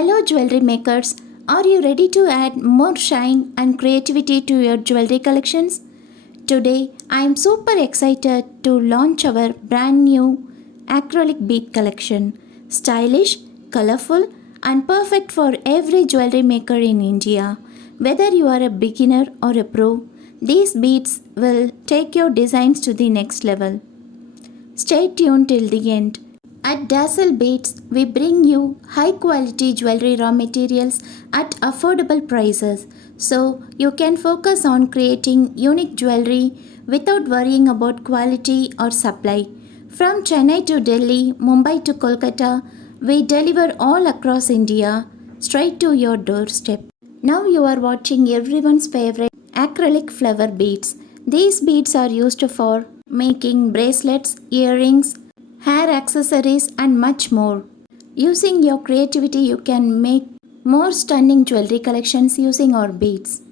Hello, jewelry makers. Are you ready to add more shine and creativity to your jewelry collections? Today, I am super excited to launch our brand new acrylic bead collection. Stylish, colorful, and perfect for every jewelry maker in India. Whether you are a beginner or a pro, these beads will take your designs to the next level. Stay tuned till the end. At Dazzle Beads, we bring you high quality jewelry raw materials at affordable prices so you can focus on creating unique jewelry without worrying about quality or supply. From Chennai to Delhi, Mumbai to Kolkata, we deliver all across India straight to your doorstep. Now you are watching everyone's favorite acrylic flower beads. These beads are used for making bracelets, earrings, hair accessories, and much more. Using your creativity, you can make more stunning jewelry collections using our beads.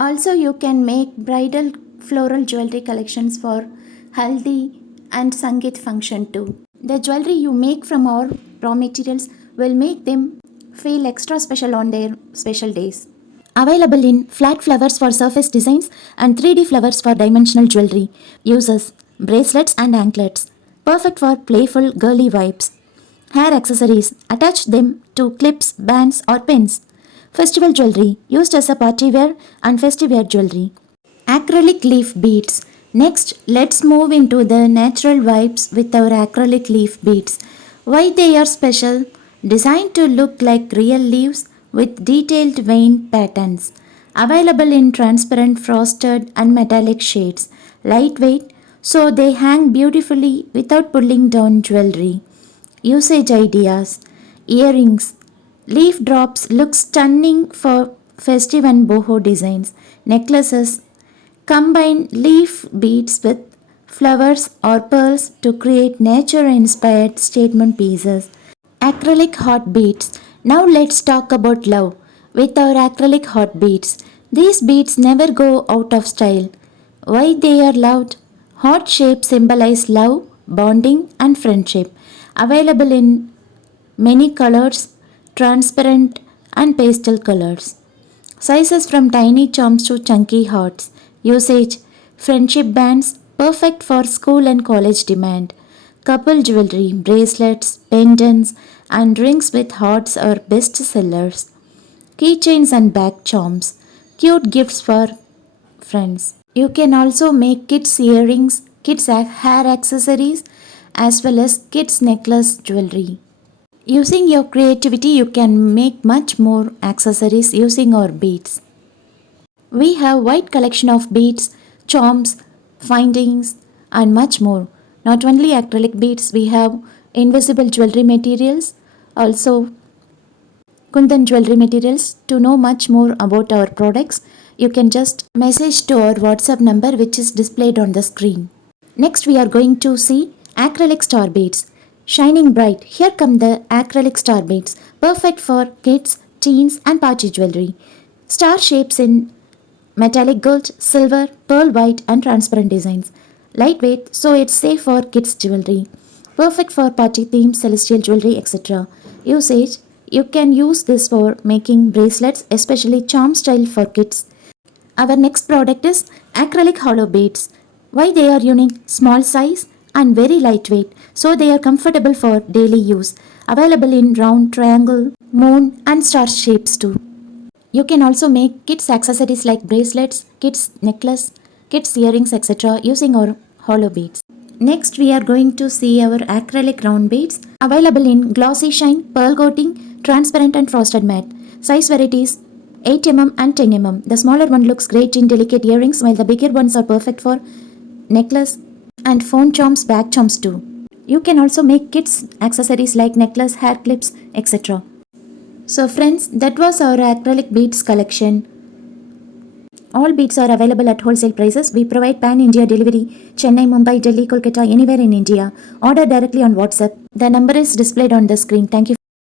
Also, you can make bridal floral jewelry collections for haldi and sangeet function too. The jewelry you make from our raw materials will make them feel extra special on their special days. Available in flat flowers for surface designs and 3D flowers for dimensional jewelry. Uses bracelets and anklets. Perfect for playful girly vibes. Hair accessories. Attach them to clips, bands or pins. Festival jewelry. Used as a party wear and festive wear jewelry. Acrylic leaf beads. Next, let's move into the natural vibes with our acrylic leaf beads. Why they are special? Designed to look like real leaves with detailed vein patterns. Available in transparent, frosted and metallic shades. Lightweight, so they hang beautifully without pulling down jewelry. Usage ideas. Earrings. Leaf drops look stunning for festive and boho designs. Necklaces. Combine leaf beads with flowers or pearls to create nature-inspired statement pieces. Acrylic heart beads. Now let's talk about love. With our acrylic heart beads, these beads never go out of style. Why they are loved? Heart shapes symbolize love, bonding and friendship. Available in many colors, transparent and pastel colors. Sizes from tiny charms to chunky hearts. Usage: friendship bands, perfect for school and college demand. Couple jewelry, bracelets, pendants and rings with hearts are best sellers. Keychains and bag charms, cute gifts for friends. You can also make kids earrings, kids hair accessories as well as kids necklace jewelry. Using your creativity, you can make much more accessories using our beads. We have wide collection of beads, charms, findings and much more. Not only acrylic beads, we have invisible jewelry materials, also Kundan jewelry materials. To know much more about our products, you can just message to our WhatsApp number which is displayed on the screen. Next we are going to see acrylic star beads. Shining bright. Here come the acrylic star beads. Perfect for kids, teens and party jewelry. Star shapes in metallic gold, silver, pearl white and transparent designs. Lightweight, so it's safe for kids jewelry. Perfect for party themes, celestial jewelry, etc. Usage: you can use this for making bracelets, especially charm style for kids. Our next product is acrylic hollow beads. Why they are unique? Small size and very lightweight, so they are comfortable for daily use. Available in round, triangle, moon and star shapes too. You can also make kids accessories like bracelets, kids necklace, kids earrings, etc. using our hollow beads. Next we are going to see our acrylic round beads. Available in glossy shine, pearl coating, transparent and frosted matte. Size varieties 8 mm and 10 mm. The smaller one looks great in delicate earrings while the bigger ones are perfect for necklace and phone charms, bag charms too. You can also make kids accessories like necklace, hair clips, etc. So friends, that was our acrylic beads collection. All beads are available at wholesale prices. We provide pan-India delivery, Chennai, Mumbai, Delhi, Kolkata, anywhere in India. Order directly on WhatsApp. The number is displayed on the screen. Thank you.